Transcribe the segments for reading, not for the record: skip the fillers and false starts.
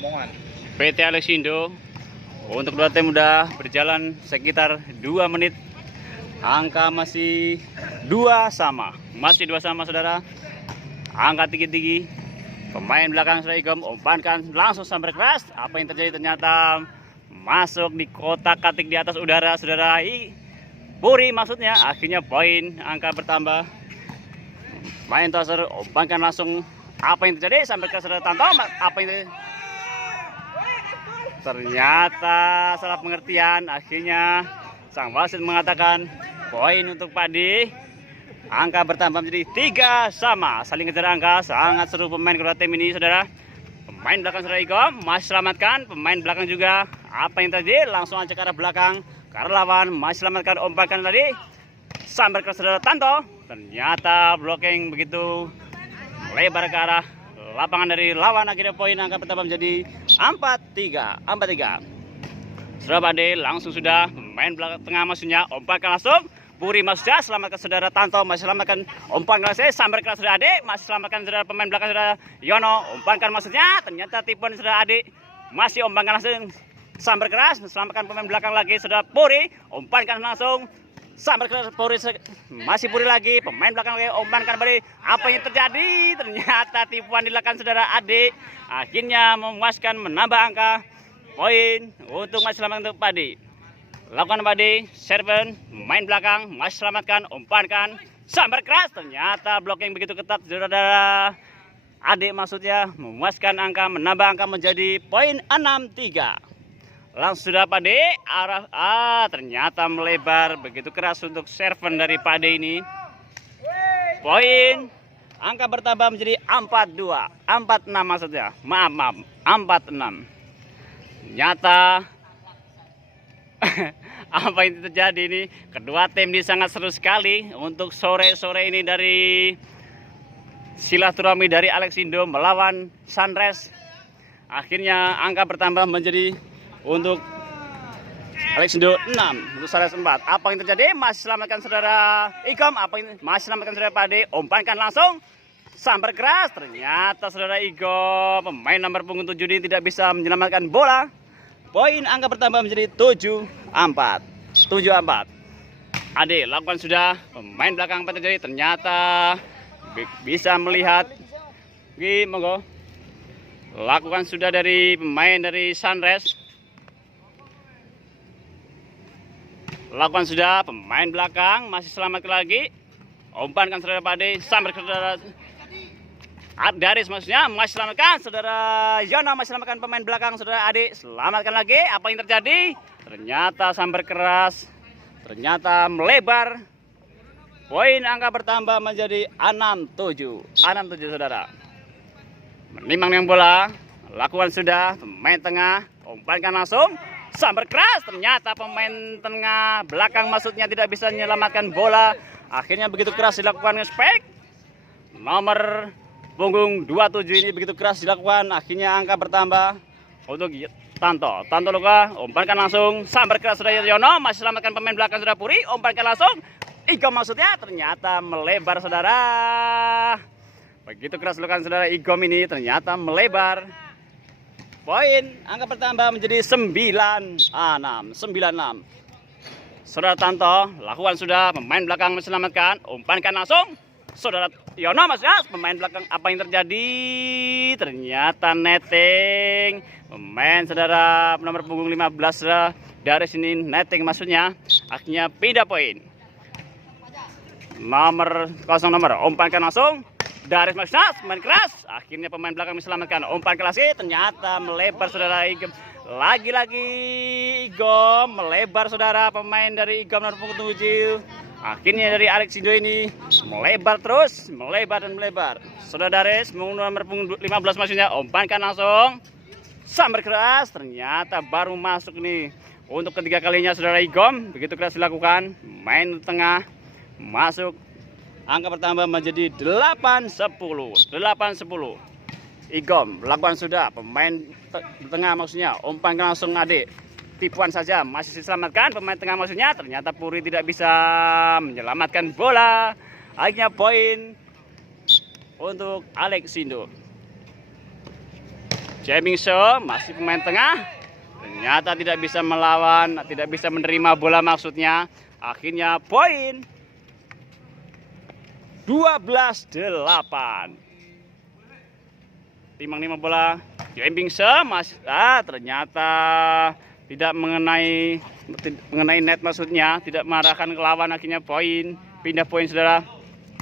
Lamongan. PT Alexindo. Untuk dua tim udah berjalan sekitar 2 menit. Angka masih 2 sama. Masih 2 sama saudara. Angka tinggi-tinggi. Pemain belakang sudah Igom umpankan langsung sambar keras. Apa yang terjadi ternyata masuk di kotak katik di atas udara saudara. Puri maksudnya. Akhirnya poin angka bertambah. Main toser umpankan langsung. Apa yang terjadi sampai keras saudara Tanto. Apa yang terjadi? Ternyata salah pengertian. Akhirnya sang wasit mengatakan poin untuk Padi. Angka bertambah menjadi 3 sama. Saling kejar angka. Sangat seru pemain kedua tim ini saudara. Pemain belakang saudara Igom masih selamatkan. Pemain belakang juga. Apa yang terjadi? Langsung aja ke arah belakang. Karena lawan masih selamatkan umpankan tadi. Sambar ke saudara Tanto. Ternyata blocking begitu lebar ke arah lapangan dari lawan. Akhirnya poin angka pertama menjadi 4-3. Saudara Pade langsung sudah main belakang tengah maksudnya umpankan langsung. Puri maksudnya selamatkan saudara Tanto. Masih selamatkan umpankan langsung. Sambar keras saudara Ade. Masih selamatkan saudara pemain belakang saudara Yono. Umpankan maksudnya. Ternyata tipuan saudara Ade. Masih umpankan langsung. Sambar keras. Selamatkan pemain belakang lagi saudara Puri. Umpankan langsung. Sambar keras Puri. Masih Puri lagi. Pemain belakang lagi. Umpankan kembali. Apa yang terjadi? Ternyata tipuan dilakukan saudara Ade. Akhirnya memuaskan menambah angka. Poin untuk masih selamatkan untuk Padi. Lakukan Padi, serven, main belakang, masih selamatkan, umpankan, sambar keras. Ternyata blocking begitu ketat, saudara Adik maksudnya memuaskan angka, menambah angka menjadi poin 6-3. Langsung sudah Padi, ternyata melebar begitu keras untuk serven dari Padi ini. Poin angka bertambah menjadi 4-2, 4-6 maksudnya. Maaf, 4-6. Ternyata apa yang terjadi ini, kedua tim ini sangat seru sekali untuk sore-sore ini dari silaturahmi dari Alexindo melawan Sunrise. Akhirnya angka bertambah menjadi untuk Alexindo 6 untuk Sunrise 4. Apa yang terjadi? Masih selamatkan saudara Igom. Masih selamatkan saudara Pade. Umpankan langsung sambar keras. Ternyata saudara Igom pemain nomor punggung 7 ini tidak bisa menyelamatkan bola. Poin angka bertambah menjadi 7-4. Ade lakukan sudah pemain belakang apa terjadi? Ternyata bisa melihat. Monggo. Lakukan sudah dari pemain dari Sunrise. Lakukan sudah pemain belakang masih selamat lagi. Umpankan saudara Pade sampai ke saudara Daris maksudnya masih selamatkan saudara Yono, masih selamatkan pemain belakang saudara Ade. Selamatkan lagi. Apa yang terjadi? Ternyata sambar keras. Ternyata melebar. Poin angka bertambah menjadi 6-7. 6-7 saudara. Menimbang yang bola. Lakukan sudah pemain tengah. Umpankan langsung. Sambar keras. Ternyata pemain tengah belakang maksudnya tidak bisa menyelamatkan bola. Akhirnya begitu keras dilakukan ngespek. Nomor punggung 27 ini begitu keras dilakukan. Akhirnya angka bertambah untuk Tanto. Tanto luka. Umpankan langsung. Sambar keras saudara Yono. Masih selamatkan pemain belakang saudara Puri. Umpankan langsung. Igom maksudnya. Ternyata melebar saudara. Begitu keras dilakukan saudara Igom ini. Ternyata melebar. Poin angka bertambah menjadi 9-6. Saudara Tanto lakukan sudah. Pemain belakang menyelamatkan. Umpankan langsung. Saudara Yono maksudnya pemain belakang. Apa yang terjadi? Ternyata netting. Pemain saudara nomor punggung 15 saudara dari sini netting maksudnya. Akhirnya pindah poin. Nomor 0 nomor umpankan langsung. Dari maksudnya pemain keras. Akhirnya pemain belakang diselamatkan. Umpan keras ternyata melebar saudara Igom. Lagi-lagi Igom melebar saudara pemain dari Igom nomor punggung 7. Akhirnya dari Alexindo ini melebar terus, melebar dan melebar. Saudara Daris nomor punggung 15 maksudnya umpankan langsung. Sambar keras, ternyata baru masuk nih. Untuk ketiga kalinya saudara Igom, begitu keras dilakukan. Main tengah, masuk. Angka bertambah menjadi 8-10. Igom lakukan sudah, pemain tengah maksudnya umpankan langsung Ade. Tipuan saja masih diselamatkan pemain tengah maksudnya. Ternyata Puri tidak bisa menyelamatkan bola. Akhirnya poin untuk Alexindo. Jamming show masih pemain tengah. Ternyata tidak bisa melawan, tidak bisa menerima bola maksudnya. Akhirnya poin 12-8. Timbang 5 bola. Jamming show masih ternyata tidak mengenai net maksudnya, tidak mengarahkan ke lawan. Akhirnya poin, pindah poin saudara.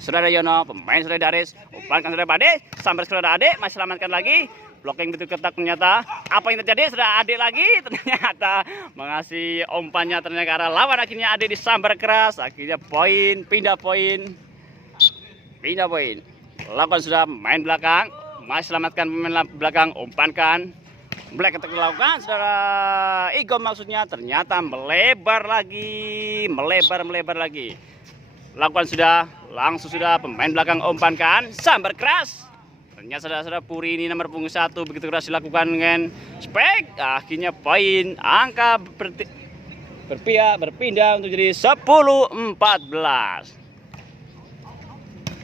Saudara Yono, pemain saudara Daris, umpankan saudara Pade, sampai saudara Ade, masih selamatkan lagi. Blocking betul ketat ternyata. Apa yang terjadi? Sudah Ade lagi ternyata mengasih umpannya ternyata ke arah lawan. Akhirnya Ade disambar keras. Akhirnya poin, pindah poin. Lakukan sudah main belakang. Masih selamatkan pemain belakang, umpankan. Black ketuk dilakukan saudara Igom maksudnya, ternyata melebar lagi. Lakukan sudah, langsung sudah pemain belakang umpankan, sambar keras. Ternyata saudara-saudara Puri ini nomor punggung 1 begitu keras dilakukan dengan spek. Akhirnya poin, angka berpindah untuk jadi 10-14.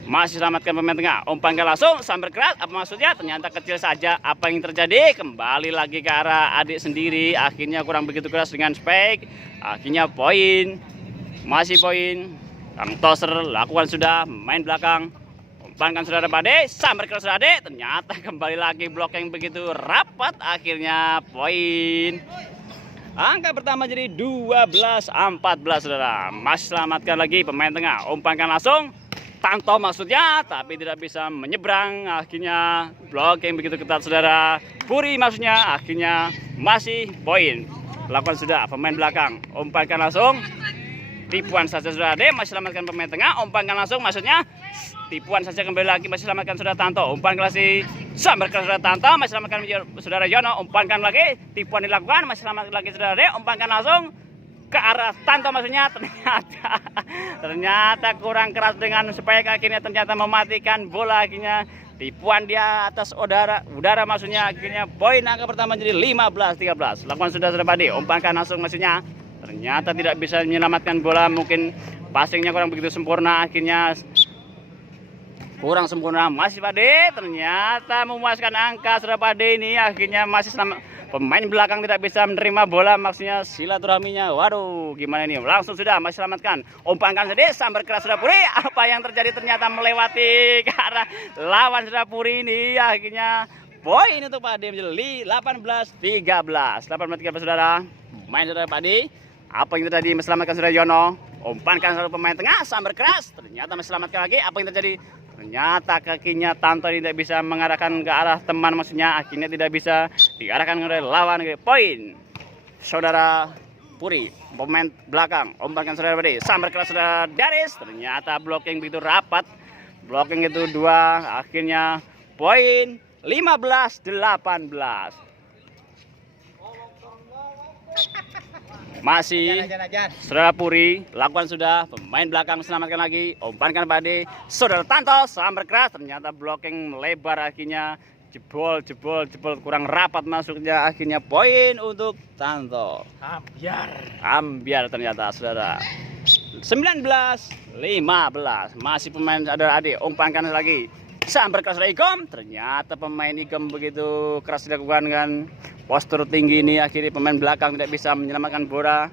Masih selamatkan pemain tengah, umpankan langsung, sambar keras. Apa maksudnya? Ternyata kecil saja. Apa yang terjadi? Kembali lagi ke arah adik sendiri. Akhirnya kurang begitu keras dengan spek. Akhirnya poin, masih poin. Kang Toser lakukan sudah, main belakang. Umpankan saudara Pade, sambar keras saudara Ade. Ternyata kembali lagi blok yang begitu rapat. Akhirnya poin. Angka pertama jadi 12-14 saudara. Masih selamatkan lagi pemain tengah. Umpankan langsung. Tanto maksudnya, tapi tidak bisa menyeberang. Akhirnya blok yang begitu ketat saudara Puri maksudnya. Akhirnya masih poin. Lakukan sudah pemain belakang. Umpankan langsung. Tipuan saja saudara Ade, masih selamatkan pemain tengah. Umpankan langsung maksudnya. Tipuan saja kembali lagi, masih selamatkan saudara Tanto. Umpankan lagi, sambar ke saudara Tanto. Masih selamatkan saudara Yono. Umpankan lagi, tipuan dilakukan. Masih selamatkan lagi saudara Ade. Umpankan langsung ke arah Tanto maksudnya. Ternyata kurang keras dengan spek. Akhirnya ternyata mematikan bola. Akhirnya tipuan dia atas udara maksudnya. Akhirnya poin angka pertama jadi 15-13. Lakukan sudah saudara Pade. Umpankan langsung maksudnya. Ternyata tidak bisa menyelamatkan bola, mungkin passingnya kurang begitu sempurna. Akhirnya kurang sempurna, masih Pade. Ternyata memuaskan angka saudara Pade ini. Akhirnya masih pemain belakang tidak bisa menerima bola, maksudnya silaturahminya. Waduh, gimana ini? Langsung sudah masih selamatkan. Umpankan saja, sambar keras saudara Puri. Apa yang terjadi? Ternyata melewati ke arah lawan saudara Puri ini. Akhirnya poin untuk Pade menjadi 18-13. 18-13 saudara. Main saudara Pade. Apa yang terjadi? Meselamatkan saudara Yono. Umpankan saudara pemain tengah, sambar keras. Ternyata meselamatkan lagi. Apa yang terjadi? Ternyata kakinya Tanto tidak bisa mengarahkan ke arah teman maksudnya. Akhirnya tidak bisa diarahkan ke lawan. Poin saudara Puri. Pemain belakang. Umpankan saudara Pade. Sambar keras saudara Daris. Ternyata blocking begitu rapat. Blocking itu 2. Akhirnya poin 15-18. Masih saudara Puri, lakukan sudah, pemain belakang selamatkan lagi, umpankan Pade, saudara Tanto, sambar keras, ternyata blocking melebar. Akhirnya jebol, kurang rapat masuknya. Akhirnya poin untuk Tanto. Ambiar ternyata saudara. 19-15, masih pemain saudara Ade, umpankan lagi, sambar keras saudara Igom. Ternyata pemain Igom begitu keras dilakukan dengan postur tinggi ini. Akhirnya pemain belakang tidak bisa menyelamatkan bola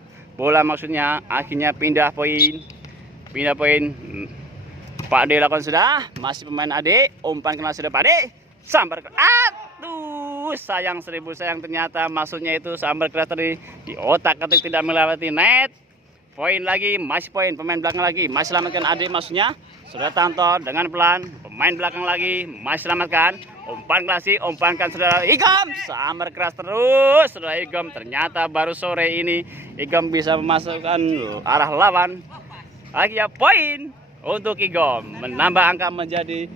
maksudnya. Akhirnya pindah poin. Pak Ade lakukan sudah, masih pemain Ade, umpan kena sudah Pak Ade, sambar keras. Aduh, sayang ternyata maksudnya itu sambar keras tadi di otak ketik tidak melewati net. Poin lagi, masih poin pemain belakang lagi, masih selamatkan Ade maksudnya. Sudah Tanto dengan pelan, pemain belakang lagi masih selamatkan. Umpankan saudara Igom, sambar keras terus saudara Igom. Ternyata baru sore ini Igom bisa memasukkan arah lawan. Akhirnya poin untuk Igom, menambah angka menjadi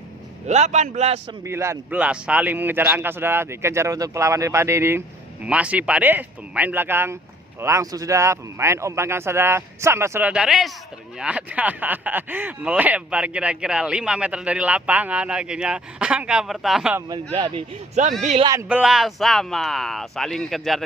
18-19. Saling mengejar angka saudara, dikejar untuk pelawan dari Pade ini. Masih Pade, pemain belakang. Langsung sudah pemain umpankan saudara sampai saudara Daris. Ternyata melebar kira-kira 5 meter dari lapangan. Akhirnya angka pertama menjadi 19 sama. Saling kejar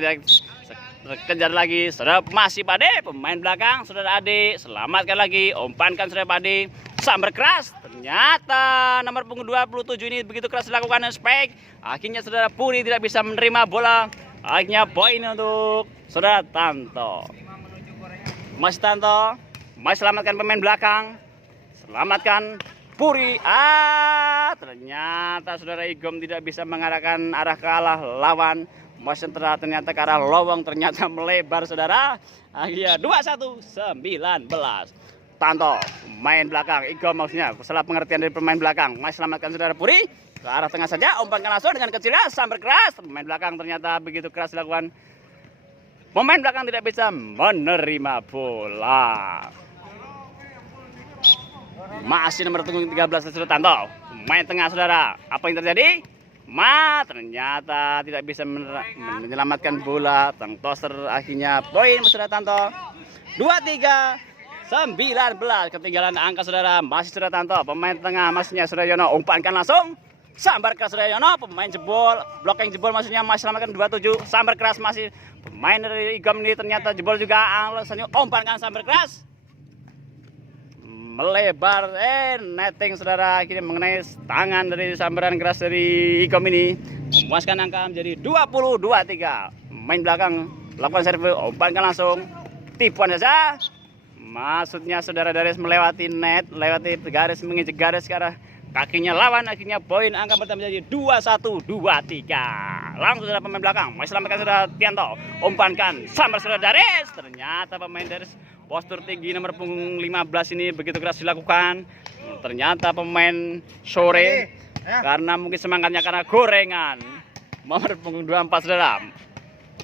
lagi. Saudara masih Pade, pemain belakang saudara Ade. Selamatkan lagi, umpankan saudara Pade, sambar keras. Ternyata nomor punggung 27 ini begitu keras dilakukan spike. Akhirnya saudara Puri tidak bisa menerima bola. Akhirnya poin untuk saudara Tanto. Mas Tanto, masih selamatkan pemain belakang. Selamatkan Puri. Ternyata saudara Igom tidak bisa mengarahkan arah ke arah lawan. Mas ternyata ke arah lowong, ternyata melebar saudara. Akhirnya 21-19. Tanto main belakang, Igom maksudnya salah pengertian dari pemain belakang. Masih selamatkan saudara Puri ke arah tengah saja, umpankan langsung dengan kecil sambar keras. Pemain belakang ternyata begitu keras dilakukan. Pemain belakang tidak bisa menerima bola. Masih nomor punggung 13 saudara Tanto. Main tengah saudara. Apa yang terjadi? Ternyata tidak bisa menyelamatkan bola. Tang toser akhirnya poin saudara Tanto. 23-19. Ketinggalan angka saudara. Masih saudara Tanto. Pemain tengah maksudnya saudara Yono. Umpankan langsung. Sambar keras saudara Yono. Pemain jebol. Blok yang jebol maksudnya masih selamatkan 27. Sambar keras masih. Pemain dari Igom ini ternyata jebol juga. Alasannya umpankan sambar keras. Melebar netting saudara, akhirnya mengenai tangan dari sambaran keras dari Igom ini, memuaskan angka menjadi 20-23. Main belakang lakukan serve, umpankan langsung, tipuan saja. Maksudnya saudara Dares melewati net, lewati garis, menginjek garis ke arah kakinya lawan. Akhirnya poin angka pertama menjadi 21-23. Langsung saudara pemain belakang, masih selamatkan saudara Tianto, umpankan sambar saudara Dares. Ternyata pemain Dares postur tinggi nomor punggung 15 ini begitu keras dilakukan. Ternyata pemain sore karena mungkin semangatnya karena gorengan. Nomor punggung 24 saudara.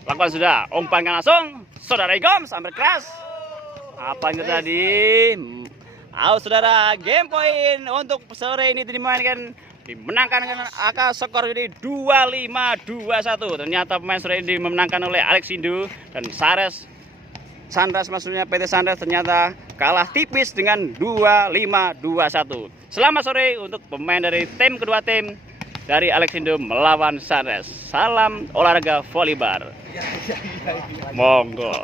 Lakukan sudah, umpankan langsung. Saudara Igom sampai keras. Apa yang terjadi? Saudara, game point untuk sore ini dimenangkan dengan angka skor jadi 25-21. Ternyata pemain sore ini dimenangkan oleh Alexindo dan Sandras maksudnya PT Sandras ternyata kalah tipis dengan 25-21. Selamat sore untuk pemain dari tim kedua tim dari Alexindo melawan Sandras. Salam olahraga volleybar. Monggo.